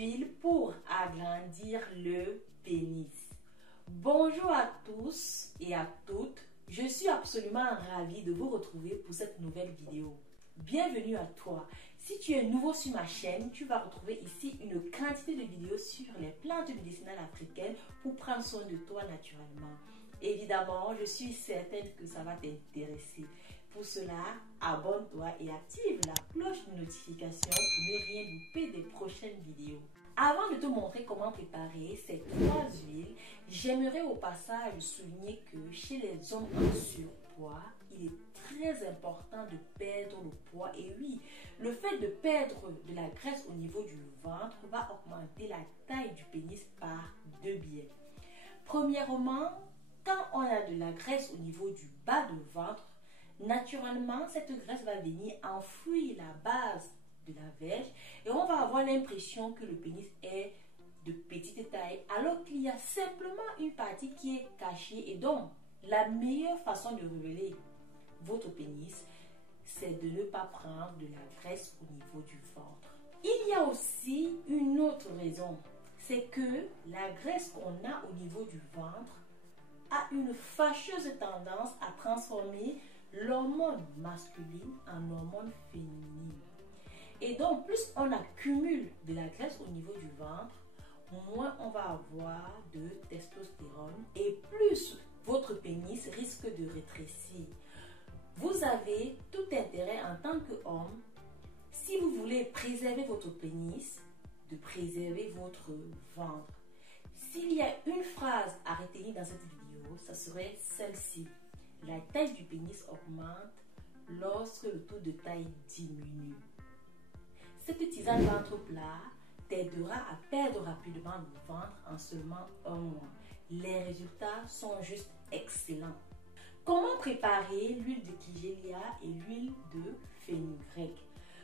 huiles pour agrandir le pénis. Bonjour à tous et à toutes, je suis absolument ravie de vous retrouver pour cette nouvelle vidéo. Bienvenue à toi. Si tu es nouveau sur ma chaîne, tu vas retrouver ici une quantité de vidéos sur les plantes médicinales africaines pour prendre soin de toi naturellement. Évidemment, je suis certaine que ça va t'intéresser. Pour cela, abonne-toi et active la cloche de notification pour ne rien louper des prochaines vidéos. Avant de te montrer comment préparer ces 3 huiles, j'aimerais au passage souligner que chez les hommes en surpoids, il est très important de perdre le poids. Et oui, le fait de perdre de la graisse au niveau du ventre va augmenter la taille du pénis par 2 biais. Premièrement, quand on a de la graisse au niveau du bas de ventre, naturellement, cette graisse va venir enfouir la base de la verge et on va avoir l'impression que le pénis est de petite taille alors qu'il y a simplement une partie qui est cachée. Et donc, la meilleure façon de révéler votre pénis, c'est de ne pas prendre de la graisse au niveau du ventre. Il y a aussi une autre raison, c'est que la graisse qu'on a au niveau du ventre a une fâcheuse tendance à transformer l'hormone masculine en hormone féminine. Et donc, plus on accumule de la graisse au niveau du ventre, moins on va avoir de testostérone et plus votre pénis risque de rétrécir. Vous avez tout intérêt en tant qu'homme, si vous voulez préserver votre pénis, de préserver votre ventre. S'il y a une phrase à retenir dans cette vidéo, ça serait celle-ci. La taille du pénis augmente lorsque le taux de taille diminue. Cette tisane ventre plat t'aidera à perdre rapidement le ventre en seulement 1 mois. Les résultats sont juste excellents. Comment préparer l'huile de Kigelia et l'huile de fenugrec?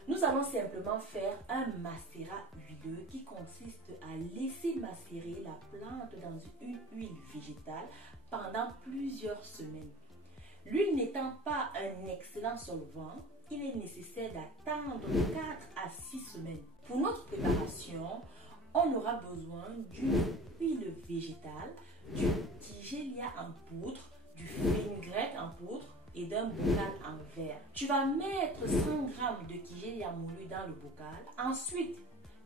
Nous allons simplement faire un macérat huileux qui consiste à laisser macérer la plante dans une huile végétale pendant plusieurs semaines. L'huile n'étant pas un excellent solvant, il est nécessaire d'attendre 4 à 6 semaines. Pour notre préparation, on aura besoin d'une huile végétale, du Kigelia en poudre, du fenugrec en poudre et d'un bocal en verre. Tu vas mettre 100 g de Kigelia moulu dans le bocal. Ensuite,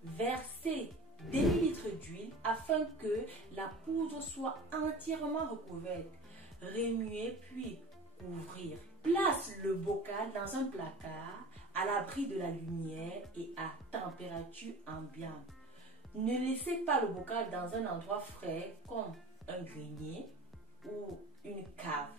verser demi-litre d'huile afin que la poudre soit entièrement recouverte. Remuer puis ouvrir. Place le bocal dans un placard à l'abri de la lumière et à température ambiante. Ne laissez pas le bocal dans un endroit frais comme un grenier ou une cave.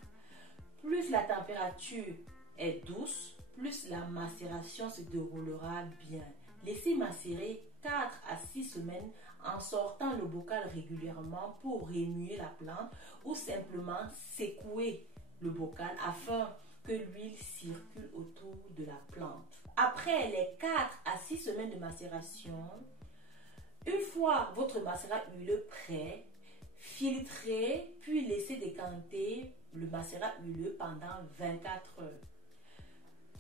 Plus la température est douce, plus la macération se déroulera bien. Laissez macérer 4 à 6 semaines en sortant le bocal régulièrement pour remuer la plante ou simplement secouer le bocal afin que l'huile circule autour de la plante. Après les 4 à 6 semaines de macération, une fois votre macérat huileux prêt, filtrez puis laissez décanter le macérat huileux pendant 24 heures.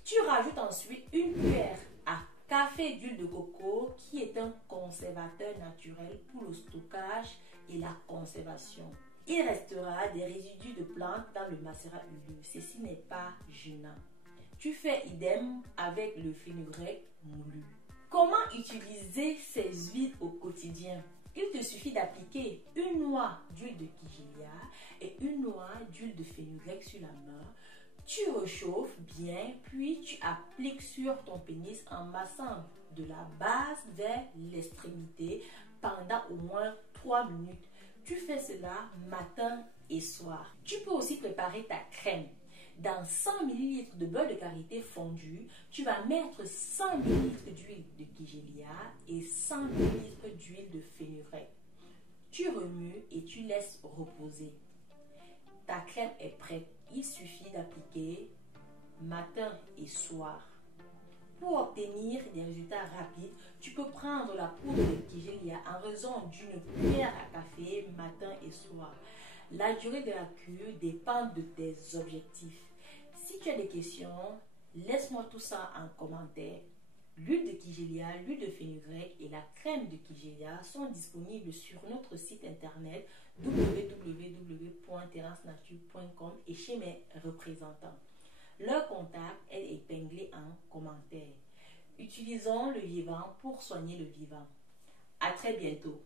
Tu rajoutes ensuite une cuillère à café d'huile de coco qui est un conservateur naturel pour le stockage et la conservation. Il restera des résidus de plantes dans le macérat huileux. Ceci n'est pas gênant. Tu fais idem avec le fenugrec moulu. Comment utiliser ces huiles au quotidien? Il te suffit d'appliquer une noix d'huile de Kigelia et une noix d'huile de fenugrec sur la main. Tu réchauffes bien, puis tu appliques sur ton pénis en massant de la base vers l'extrémité pendant au moins 3 minutes. Tu fais cela matin et soir. Tu peux aussi préparer ta crème. Dans 100 ml de beurre de karité fondu, tu vas mettre 100 ml d'huile de Kigelia et 100 ml d'huile de fenugrec. Tu remues et tu laisses reposer. Ta crème est prête. Il suffit d'appliquer matin et soir. Pour obtenir des résultats rapides, tu peux prendre la poudre de Kigelia en raison d'une cuillère à café matin et soir. La durée de la cure dépend de tes objectifs. Si tu as des questions, laisse-moi tout ça en commentaire. L'huile de Kigelia, l'huile de fenugrec et la crème de Kigelia sont disponibles sur notre site internet www.terrassenature.com et chez mes représentants. Leur contact est épinglé en commentaire. Utilisons le vivant pour soigner le vivant. À très bientôt.